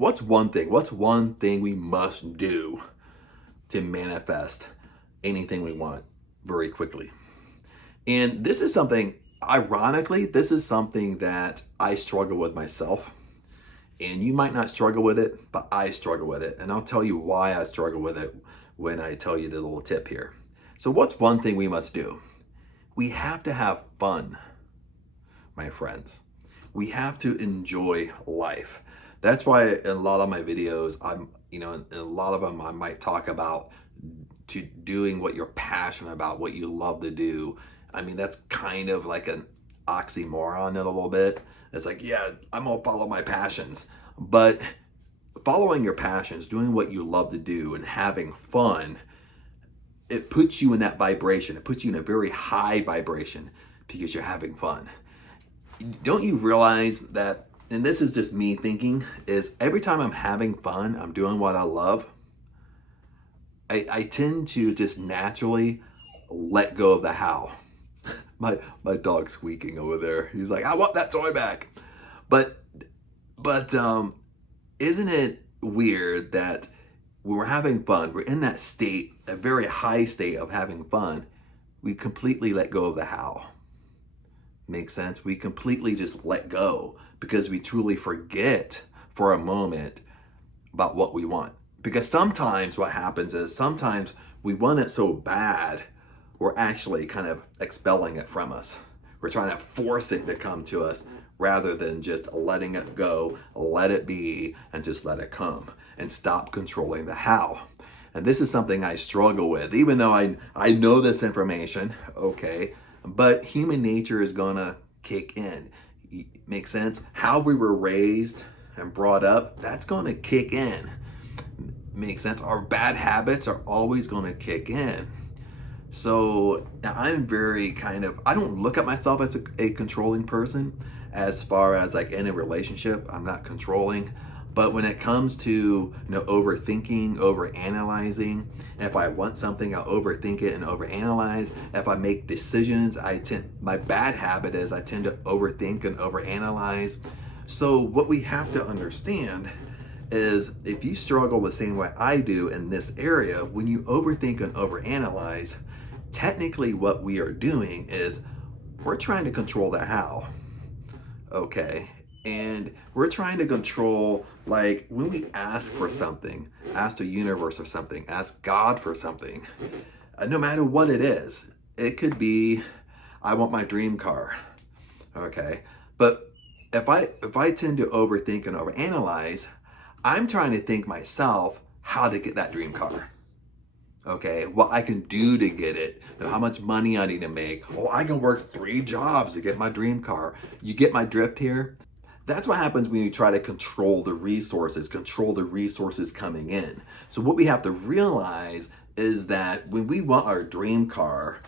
what's one thing we must do to manifest anything we want very quickly? And this is something, ironically, this is something that I struggle with myself. And you might not struggle with it, but I struggle with it. And I'll tell you why I struggle with it when I tell you the little tip here. So what's one thing we must do? We have to have fun, my friends. We have to enjoy life. That's why in a lot of my videos, in a lot of them, I might talk about doing what you're passionate about, what you love to do. I mean, that's kind of like an oxymoron in a little bit. It's like, yeah, I'm gonna follow my passions. But following your passions, doing what you love to do and having fun, it puts you in that vibration. It puts you in a very high vibration because you're having fun. Don't you realize that, and this is just me thinking, is every time I'm having fun, I'm doing what I love, I tend to just naturally let go of the how. My dog's squeaking over there. He's like, I want that toy back. But isn't it weird that when we're having fun, we're in that state, a very high state of having fun, we completely let go of the how. Makes sense? We completely just let go because we truly forget for a moment about what we want. Because sometimes what happens is sometimes we want it so bad, we're actually kind of expelling it from us. We're trying to force it to come to us rather than just letting it go, let it be, and just let it come and stop controlling the how. And this is something I struggle with, even though I know this information, okay, but human nature is gonna kick in. Makes sense? How we were raised and brought up, that's gonna kick in. Makes sense? Our bad habits are always gonna kick in. So I'm very I don't look at myself as a controlling person as far as like in a relationship. I'm not controlling. But when it comes to overthinking, overanalyzing, if I want something, I'll overthink it and overanalyze. If I make decisions, my bad habit is I tend to overthink and overanalyze. So what we have to understand is if you struggle the same way I do in this area, when you overthink and overanalyze, technically what we are doing is we're trying to control the how, okay? And we're trying to control, like when we ask for something, ask the universe for something, ask God for something, no matter what it is. It could be, I want my dream car, okay? But if I tend to overthink and overanalyze, I'm trying to think myself how to get that dream car. Okay, what I can do to get it, how much money I need to make. Oh, I can work 3 jobs to get my dream car. You get my drift here? That's what happens when you try to control the resources coming in. So what we have to realize is that when we want our dream car,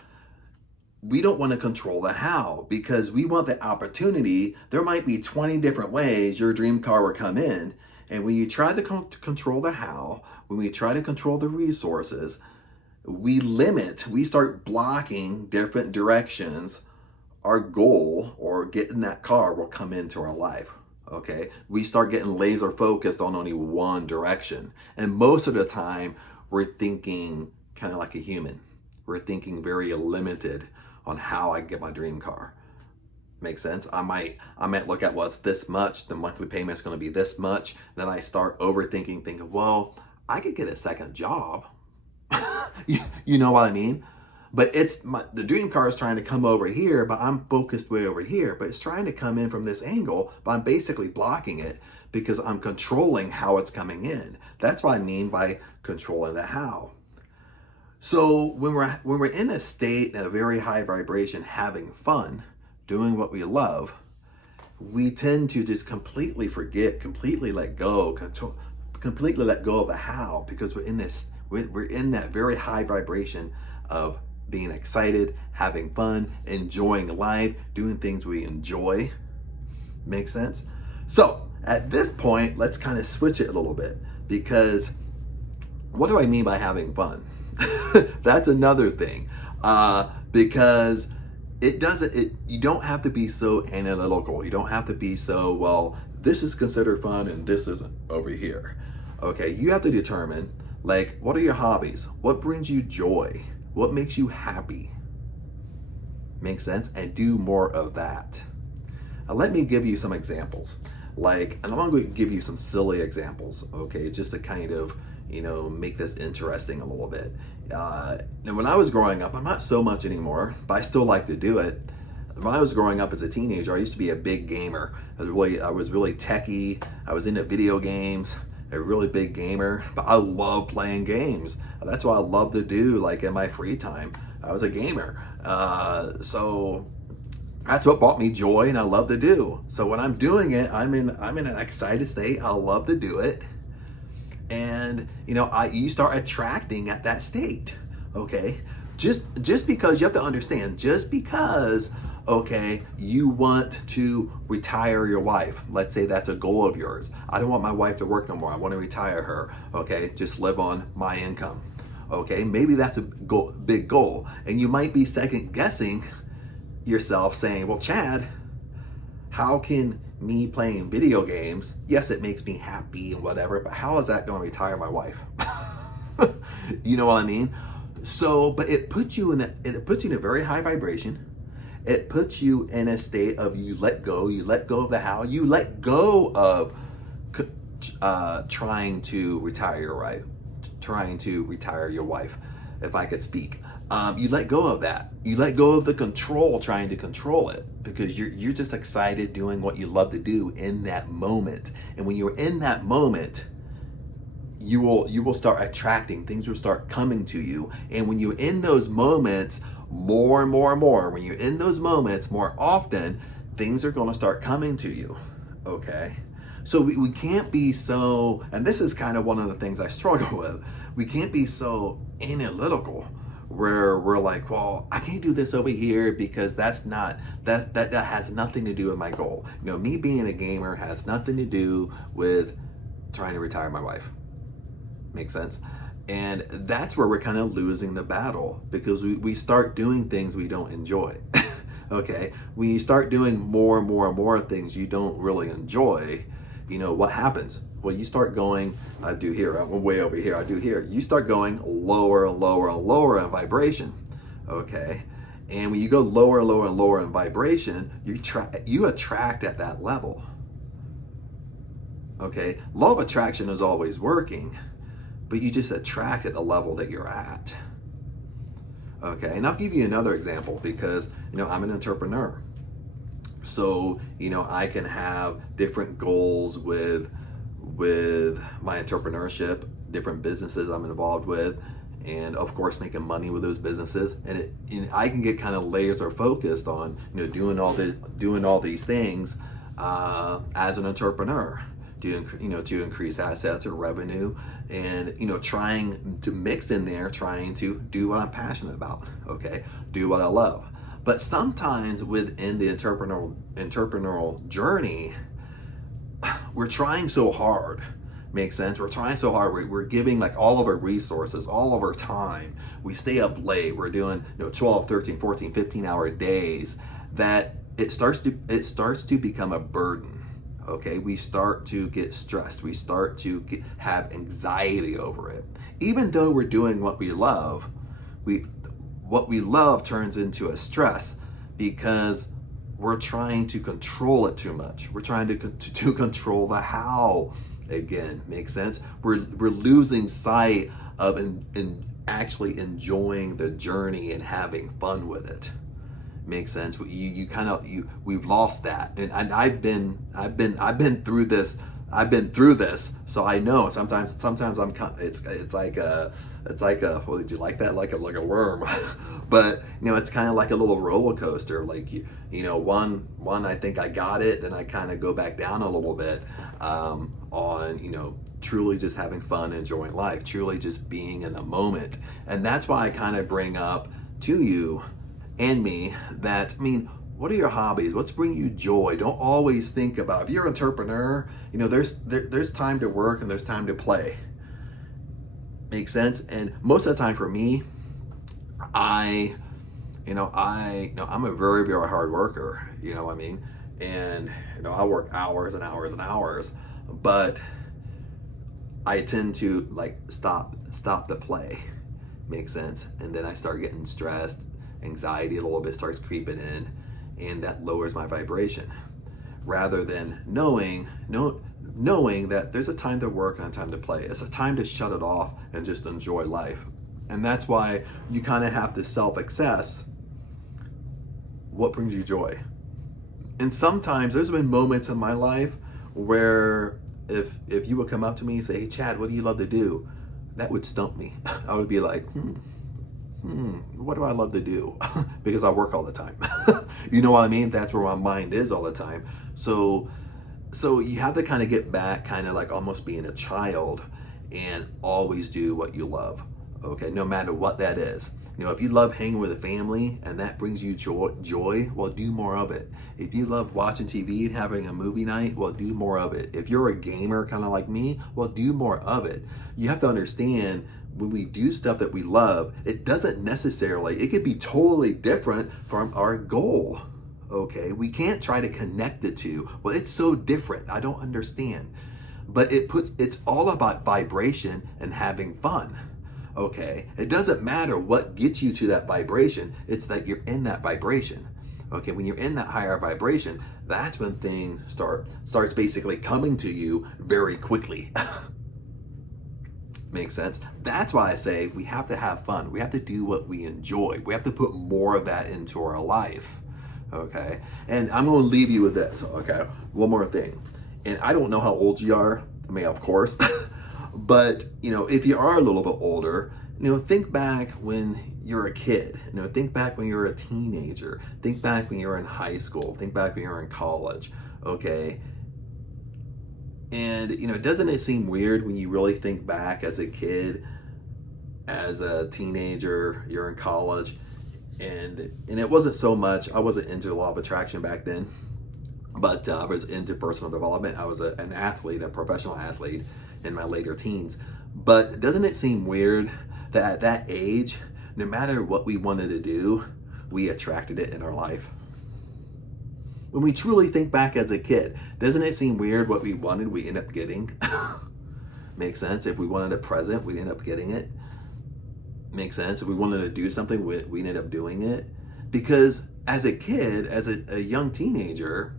we don't want to control the how because we want the opportunity. There might be 20 different ways your dream car will come in. And when you try to control the how, when we try to control the resources, we start blocking different directions. Our goal or getting that car will come into our life, okay? We start getting laser focused on only one direction. And most of the time, we're thinking kind of like a human. We're thinking very limited on how I get my dream car. Makes sense? I might look at, well, it's this much, the monthly payment's gonna be this much. Then I start overthinking, thinking, well, I could get a second job. You know what I mean? But the dream car is trying to come over here, but I'm focused way over here. But it's trying to come in from this angle, but I'm basically blocking it because I'm controlling how it's coming in. That's what I mean by controlling the how. So when we're in a state, a very high vibration, having fun, doing what we love, we tend to just completely forget, completely let go of the how because we're in that very high vibration of being excited, having fun, enjoying life, doing things we enjoy. Makes sense? So at this point, let's kind of switch it a little bit because what do I mean by having fun? That's another thing. Because you don't have to be so analytical. You don't have to be so, well, this is considered fun and this isn't over here. Okay, you have to determine, like, what are your hobbies? What brings you joy? What makes you happy? Makes sense? And do more of that. Now, let me give you some examples. Like, and I'm going to give you some silly examples, okay, just to kind of, make this interesting a little bit. Now, when I was growing up, I'm not so much anymore, but I still like to do it. When I was growing up as a teenager, I used to be a big gamer. I was really techie. I was into video games, a really big gamer, but I love playing games. That's what I love to do, like in my free time. I was a gamer. So that's what brought me joy and I love to do. So when I'm doing it, I'm in an excited state. I love to do it. And you start attracting at that state. Okay. Just because you have to understand, just because, okay, you want to retire your wife. Let's say that's a goal of yours. I don't want my wife to work no more. I want to retire her. Okay. Just live on my income. Okay. Maybe that's a big goal. And you might be second guessing yourself saying, well, Chad, how can me playing video games, yes, it makes me happy and whatever, but how is that going to retire my wife? You know what I mean? So, but it puts you in a very high vibration. It puts you in a state of you let go of the how, you let go of trying to retire your wife, if I could speak. You let go of that. You let go of the control, trying to control it, because you're just excited doing what you love to do in that moment. And when you're in that moment, you will start attracting, things will start coming to you. And when you're in those moments more and more and more, when you're in those moments more often, things are going to start coming to you. Okay. So we can't be so, and this is kind of one of the things I struggle with. We can't be so analytical where we're like, well, I can't do this over here because that has nothing to do with my goal. Me being a gamer has nothing to do with trying to retire my wife. Makes sense? And that's where we're kind of losing the battle, because we start doing things we don't enjoy. Okay? When you start doing more and more and more things you don't really enjoy, what happens? Well, you start going, I do here, I'm way over here, I do here. You start going lower and lower and lower in vibration, okay? And when you go lower and lower and lower in vibration, you attract at that level, okay? Law of attraction is always working, but you just attract at the level that you're at, okay? And I'll give you another example, because, I'm an entrepreneur. So, I can have different goals with my entrepreneurship, different businesses I'm involved with, and of course making money with those businesses. And I can get kind of laser focused on doing all these things as an entrepreneur to increase assets or revenue, and trying to mix in there, trying to do what I'm passionate about. Okay, do what I love. But sometimes within the entrepreneurial journey, we're trying so hard. Makes sense? We're trying so hard. We're giving like all of our resources, all of our time. We stay up late. We're doing 12, 13, 14, 15-hour days, that it starts to become a burden. Okay? We start to get stressed. We start to have anxiety over it. Even though we're doing what we love, what we love turns into a stress, because we're trying to control it too much. We're trying to control the how. Again, makes sense? We're losing sight of actually enjoying the journey and having fun with it. Makes sense? We've lost that. And I've been through this. So I know sometimes it's like well, did you like that? Like a worm. But it's kind of like a little roller coaster. Like one I think I got it, then I kind of go back down a little bit on truly just having fun, enjoying life, truly just being in the moment. And that's why I kind of bring up to you and me that, what are your hobbies? What's bringing you joy? Don't always think about, if you're an entrepreneur, there's time to work and there's time to play. Makes sense? And most of the time for me, I'm a very, very hard worker, And I work hours and hours and hours, but I tend to like stop the play. Makes sense? And then I start getting stressed, anxiety a little bit starts creeping in, and that lowers my vibration. Rather than knowing that there's a time to work and a time to play. It's a time to shut it off and just enjoy life. And that's why you kind of have to self-assess what brings you joy. And sometimes there's been moments in my life where if you would come up to me and say, hey Chad, what do you love to do? That would stump me. I would be like, what do I love to do? Because I work all the time. You know what I mean? That's where my mind is all the time. So you have to kind of get back, kind of like almost being a child, and always do what you love. Okay, no matter what that is. If you love hanging with a family and that brings you joy, well, do more of it. If you love watching TV and having a movie night, well, do more of it. If you're a gamer, kind of like me, well, do more of it. You have to understand, when we do stuff that we love, it doesn't necessarily, it could be totally different from our goal. Okay, we can't try to connect the two. Well, it's so different. I don't understand. But it's all about vibration and having fun. Okay, it doesn't matter what gets you to that vibration, it's that you're in that vibration. Okay, when you're in that higher vibration, that's when things starts basically coming to you very quickly. Makes sense? That's why I say we have to have fun. We have to do what we enjoy. We have to put more of that into our life. Okay, and I'm going to leave you with this. Okay, one more thing. And I don't know how old you are. I mean, of course. But, if you are a little bit older, think back when you're a kid. Think back when you're a teenager. Think back when you're in high school. Think back when you're in college. Okay. And, doesn't it seem weird when you really think back as a kid, as a teenager, you're in college, and it wasn't so much, I wasn't into the law of attraction back then, but I was into personal development. I was an athlete, a professional athlete in my later teens. But doesn't it seem weird that at that age, no matter what we wanted to do, we attracted it in our life? When we truly think back as a kid, doesn't it seem weird what we wanted, we end up getting? Makes sense? If we wanted a present, we'd end up getting it. Makes sense? If we wanted to do something, we ended up doing it. Because as a kid, as a young teenager,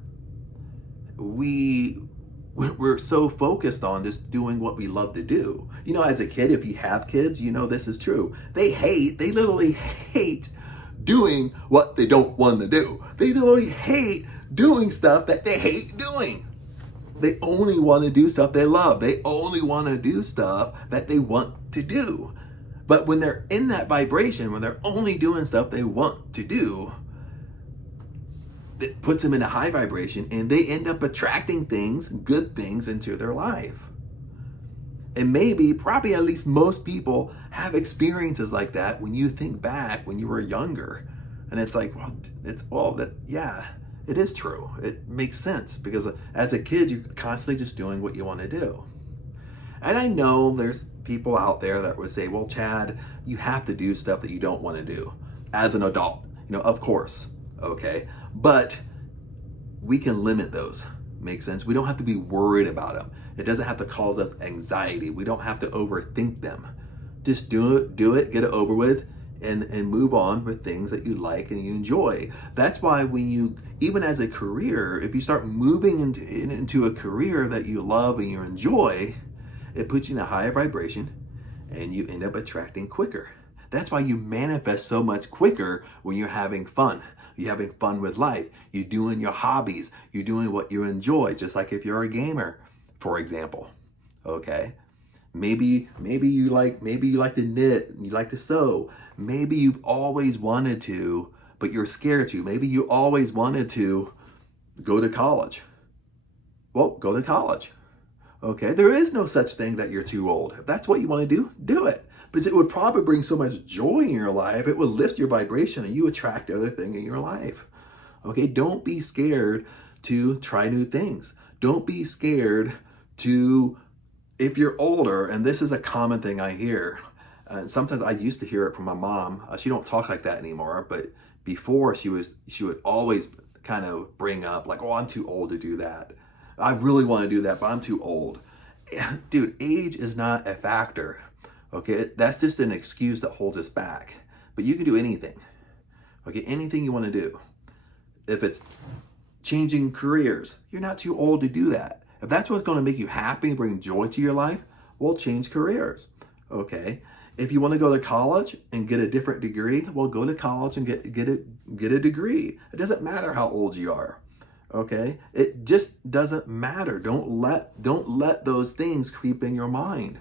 we're so focused on just doing what we love to do. As a kid, if you have kids, this is true. They literally hate doing what they don't want to do. They literally hate doing stuff that they hate doing. They only want to do stuff they love. They only want to do stuff that they want to do. But when they're in that vibration, when they're only doing stuff they want to do, it puts them in a high vibration, and they end up attracting things, good things, into their life. And probably at least most people have experiences like that when you think back when you were younger. And it's like, yeah, it is true. It makes sense, because as a kid, you're constantly just doing what you want to do. And I know there's people out there that would say, well, Chad, you have to do stuff that you don't want to do as an adult. Of course. Okay. But we can limit those. Makes sense? We don't have to be worried about them. It doesn't have to cause us anxiety. We don't have to overthink them. Just do it, get it over with, and move on with things that you like and you enjoy. That's why when you, even as a career, if you start moving into a career that you love and you enjoy, it puts you in a higher vibration and you end up attracting quicker. That's why you manifest so much quicker when you're having fun. You're having fun with life. You're doing your hobbies. You're doing what you enjoy, just like if you're a gamer, for example. Okay? Maybe you like to knit, you like to sew. Maybe you've always wanted to, but you're scared to. Maybe you always wanted to go to college. Well, go to college. Okay? There is no such thing that you're too old. If that's what you want to do, do it. Because it would probably bring so much joy in your life. It would lift your vibration and you attract other things in your life. Okay, don't be scared to try new things. Don't be scared to, if you're older, and this is a common thing I hear, and sometimes I used to hear it from my mom. She don't talk like that anymore, but before she would always kind of bring up like, oh, I'm too old to do that. I really want to do that, but I'm too old. Dude, age is not a factor. Okay, that's just an excuse that holds us back. But you can do anything. Okay, anything you want to do. If it's changing careers, you're not too old to do that. If that's what's going to make you happy and bring joy to your life, well, change careers. Okay, if you want to go to college and get a different degree, well, go to college and get a degree. It doesn't matter how old you are. Okay, it just doesn't matter. Don't let those things creep in your mind.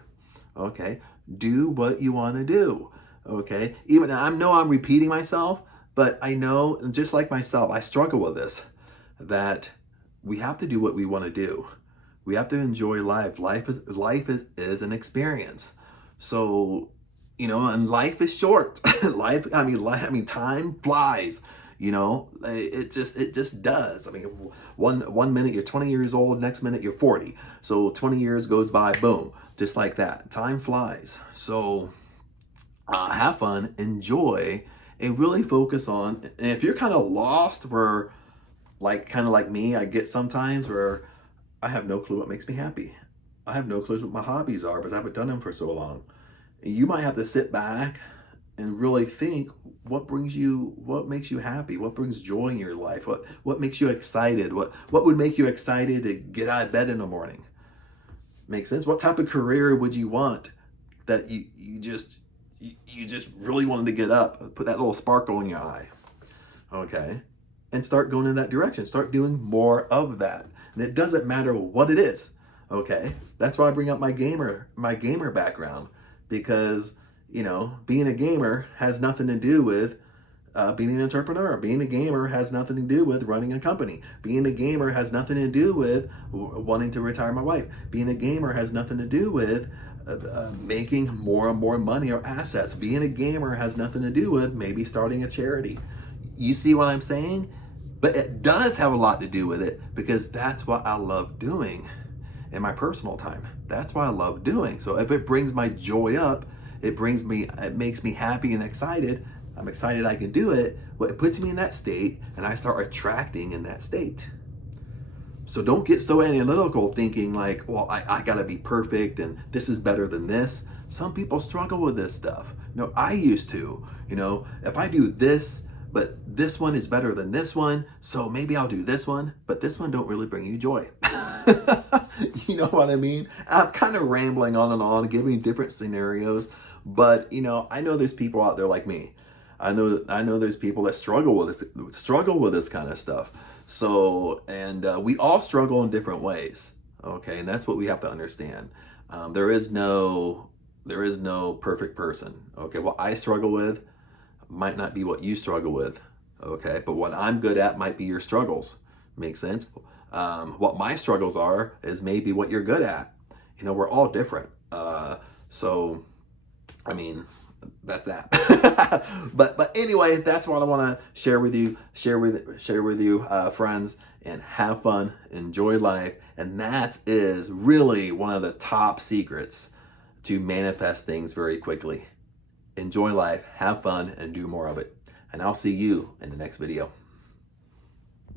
Okay, do what you want to do. Okay, even I know I'm repeating myself, but I know, just like myself, I struggle with this, that we have to do what we want to do. We have to enjoy life. Life is an experience. So, and life is short. Time flies. It just does. I mean, one minute you're 20 years old, next minute you're 40. So 20 years goes by, boom, just like that. Time flies. So have fun, enjoy, and really focus on. And if you're kind of lost, where kind of like me, I get sometimes where I have no clue what makes me happy. I have no clue what my hobbies are because I haven't done them for so long. And you might have to sit back and really think, what makes you happy? What brings joy in your life? What makes you excited? What would make you excited to get out of bed in the morning? Make sense? What type of career would you want that you just really wanted to get up, put that little sparkle in your eye? Okay. And start going in that direction. Start doing more of that. And it doesn't matter what it is. Okay. That's why I bring up my gamer background, because being a gamer has nothing to do with being an entrepreneur. Being a gamer has nothing to do with running a company. Being a gamer has nothing to do with wanting to retire my wife. Being a gamer has nothing to do with making more and more money or assets. Being a gamer has nothing to do with maybe starting a charity. You see what I'm saying? But it does have a lot to do with it, because that's what I love doing in my personal time. That's what I love doing. So if it brings my joy up, it makes me happy and excited. I'm excited I can do it. Well, it puts me in that state, and I start attracting in that state. So don't get so analytical thinking like, well, I gotta be perfect and this is better than this. Some people struggle with this stuff. I used to, if I do this, but this one is better than this one, so maybe I'll do this one, but this one don't really bring you joy. You know what I mean? I'm kind of rambling on and on, giving different scenarios, but I know there's people out there like me. I know there's people that struggle with this kind of stuff. So, and we all struggle in different ways. Okay, and that's what we have to understand. There is no perfect person. Okay, what I struggle with might not be what you struggle with. Okay, but what I'm good at might be your struggles. Make sense? What my struggles are is maybe what you're good at. We're all different. So, I mean, that's that. but anyway, that's what I want to share with you, friends, and have fun, enjoy life. And that is really one of the top secrets to manifest things very quickly. Enjoy life, have fun, and do more of it. And I'll see you in the next video.